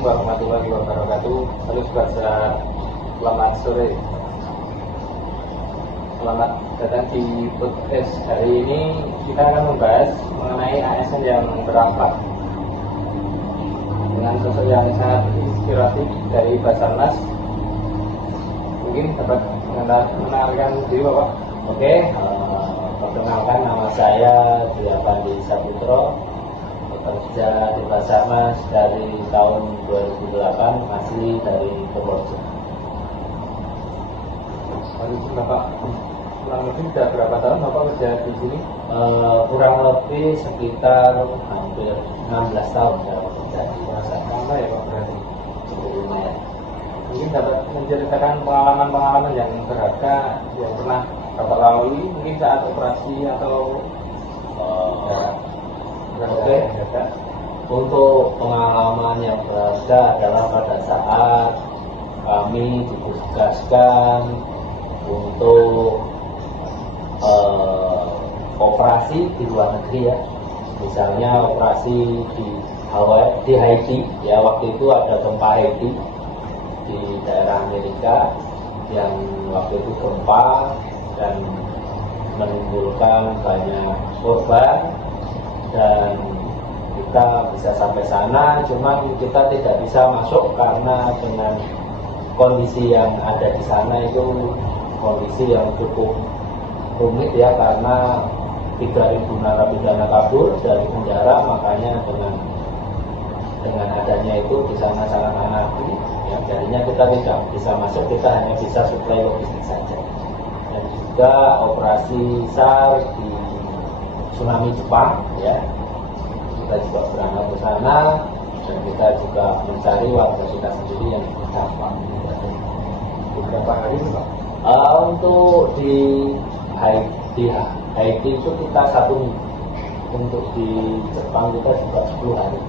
Assalamualaikum warahmatullahi wabarakatuh. Halo Subasa, selamat sore. Selamat datang di podcast. Hari ini kita akan membahas mengenai ASN yang berakhlak dengan sosok yang sangat inspiratif dari Basarnas. Mungkin dapat mengenalkan diri Bapak. Oke, perkenalkan nama saya Diapandi Saputro, bekerja di Basarnas dari tahun 2008, masih dari Purworejo. Bapak, kurang lebih sudah berapa tahun Bapak kerja di sini? Kurang lebih sekitar hampir 16 tahun saya bekerja di Basarnas. Lama ya Pak berarti. Lumayan. Mungkin dapat menceritakan pengalaman-pengalaman yang berharga yang pernah Bapak lalui, mungkin saat operasi atau Oke. Untuk pengalaman yang berharga adalah pada saat kami ditugaskan untuk operasi di luar negeri ya. Misalnya operasi di Hawaii, di Haiti ya, waktu itu ada gempa Haiti di daerah Amerika yang waktu itu gempa dan menimbulkan banyak korban, dan kita bisa sampai sana, cuman kita tidak bisa masuk karena dengan kondisi yang ada di sana itu kondisi yang cukup rumit ya, karena 3.000 narapidana kabur dari penjara, makanya dengan adanya itu di sana sangat anarki ya, jadinya kita tidak bisa masuk, kita hanya bisa suplai logistik saja. Dan juga operasi SAR di tsunami Jepang ya, kita juga berangkat ke sana dan kita juga mencari warga kita sendiri yang terdampak. Beberapa hari itu Pak? Untuk di Haiti itu kita 1 minggu, untuk di Jepang kita juga 10 hari.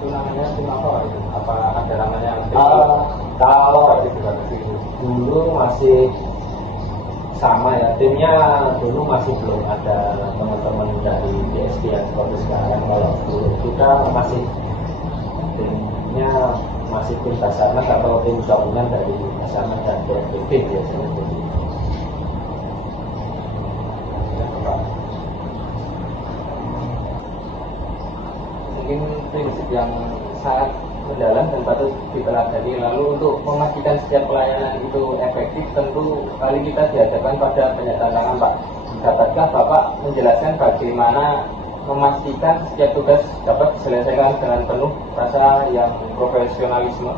Itu namanya tim apa Pak itu? Apa ada namanya yang Kalau dulu masih sama ya, timnya dulu masih belum ada teman-teman dari DSD yang seperti sekarang. Kalau dulu kita masih timnya masih tim Basarnas atau tim gabungan dari Basarnas dan BNPB biasanya. Mungkin prinsip yang sangat mendalam dan patut dipelajari. Lalu untuk memastikan setiap pelayanan itu efektif, tentu kali kita dihadapkan pada banyak tantangan Pak. Dapatkah Bapak menjelaskan bagaimana memastikan setiap tugas dapat diselesaikan dengan penuh rasa yang profesionalisme?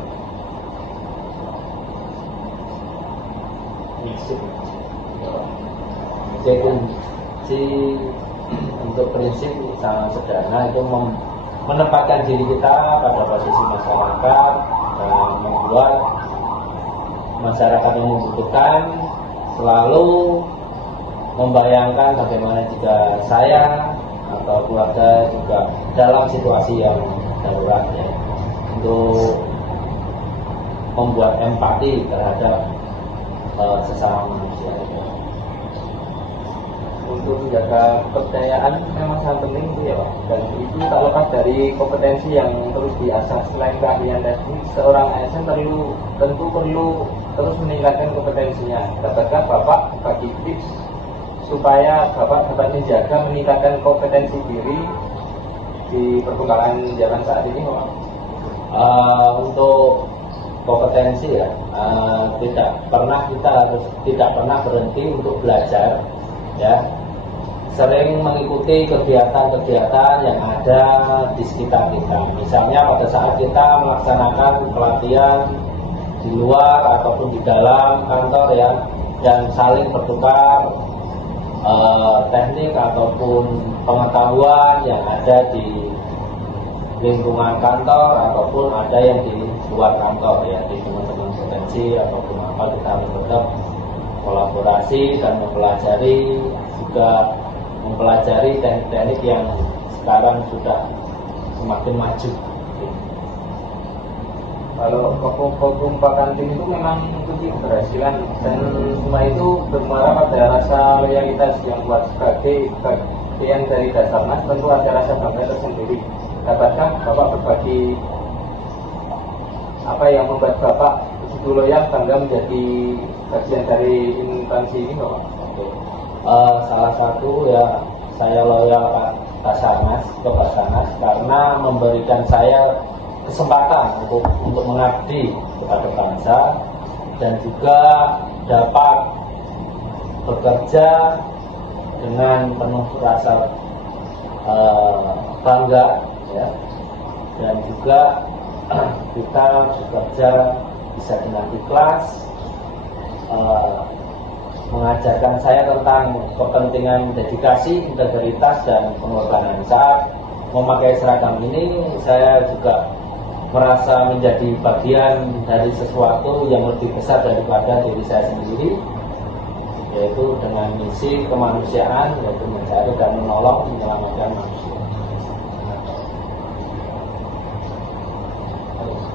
Jadi untuk prinsip sangat sederhana, itu menempatkan diri kita pada posisi masyarakat dan membuat masyarakat yang membutuhkan, selalu membayangkan bagaimana jika saya atau keluarga juga dalam situasi yang darurat ya, untuk membuat empati terhadap sesama manusia. Untuk menjaga kepercayaan memang sangat penting itu ya Pak. Dan itu tak lepas dari kompetensi yang terus diasah. Selain keahlian teknik, seorang ASN tentu perlu terus meningkatkan kompetensinya. Dapatkah Bapak bagi tips supaya Bapak dapat menjaga meningkatkan kompetensi diri di perkembangan zaman saat ini Bapak? Untuk kompetensi ya, tidak pernah berhenti untuk belajar ya, sering mengikuti kegiatan-kegiatan yang ada di sekitar kita. Misalnya pada saat kita melaksanakan pelatihan di luar ataupun di dalam kantor ya, dan saling bertukar teknik ataupun pengetahuan yang ada di lingkungan kantor ataupun ada yang di luar kantor ya, di teman-teman potensi ataupun apa, kita harus tetap kolaborasi dan mempelajari teknik-teknik yang sekarang sudah semakin maju. Kalau kekompakan tim itu memang kunci keberhasilan, dan semua itu bermuara pada rasa loyalitas yang buat sebagai bagian dari Basarnas tentu ada rasa bangga tersendiri. dapatkah Bapak berbagi apa yang membuat Bapak begitu loyal bangga menjadi bagian dari instansi ini Bapak? Salah satu ya saya loyal ke Basarnas karena memberikan saya kesempatan untuk mengabdi kepada bangsa dan juga dapat bekerja dengan penuh rasa bangga ya, dan juga kita bekerja bisa dengan ikhlas, mengajarkan saya tentang kepentingan dedikasi, integritas, dan pengorbanan. Saat memakai seragam ini, saya juga merasa menjadi bagian dari sesuatu yang lebih besar daripada diri saya sendiri, yaitu dengan misi kemanusiaan, yaitu mencari dan menolong, menyelamatkan manusia.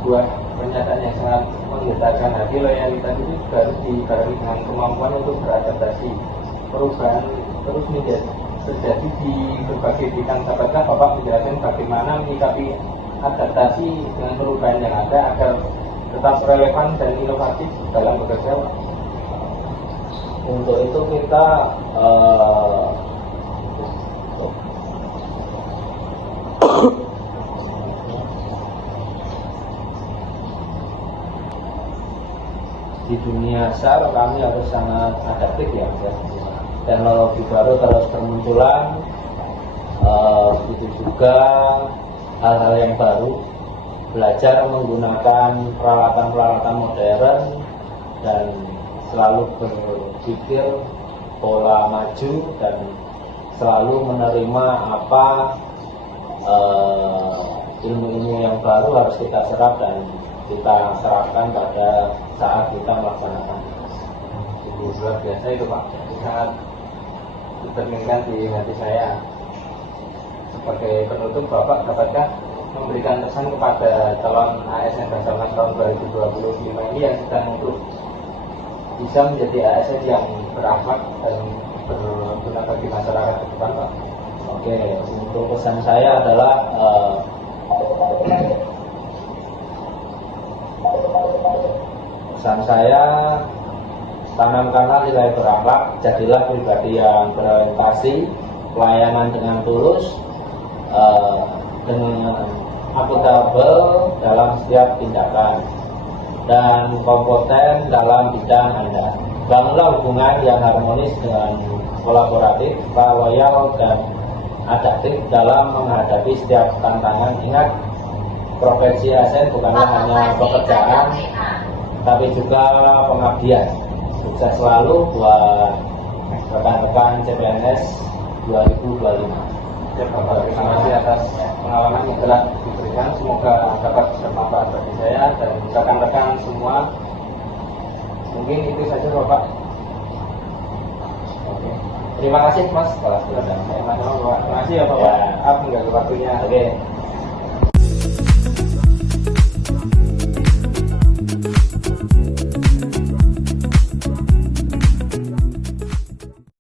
Sebuah pernyataan yang sangat menggetarkan hati. Loyalitas itu juga harus dibarengi dengan kemampuan untuk beradaptasi. Perubahan terus terjadi di berbagai bidang. Dapatkah Bapak menjelaskan bagaimana menyikapi adaptasi dengan perubahan yang ada agar tetap relevan dan inovatif dalam bekerja? Untuk itu kita di dunia SAR kami harus sangat adaptif ya, teknologi baru terus bermunculan, begitu juga hal-hal yang baru, belajar menggunakan peralatan-peralatan modern dan selalu berpikir pola maju dan selalu menerima apa ilmu-ilmu yang baru harus kita serap dan kita serahkan pada saat kita melaksanakan. Itu luar biasa itu Pak, sangat tercerminkan di hati saya. Sebagai penutup, Bapak dapatkah memberikan pesan kepada calon ASN Basarnas tahun 2025 ini yang sedang untuk bisa menjadi ASN yang berakhlak dan berguna bagi masyarakat ke depan Pak? Oke, untuk pesan saya adalah pesan saya, tanamkanlah nilai berakhlak, jadilah pribadi yang berorientasi, pelayanan dengan tulus, dengan akuntabel dalam setiap tindakan, dan kompeten dalam bidang Anda. Bangunlah hubungan yang harmonis dengan kolaboratif, loyal, dan adaptif dalam menghadapi setiap tantangan. Ingat, profesi ASN bukanlah hanya pekerjaan, tapi juga pengabdian. Sukses selalu buat rekan-rekan CPNS 2025. Ya, Bapak, terima kasih atas pengalaman yang telah diberikan. Semoga dapat bermanfaat bagi saya dan rekan-rekan semua. Mungkin itu saja Bapak. Oke. Terima kasih Mas. Terima kasih ya Bapak. Mengganggu waktunya. Oke.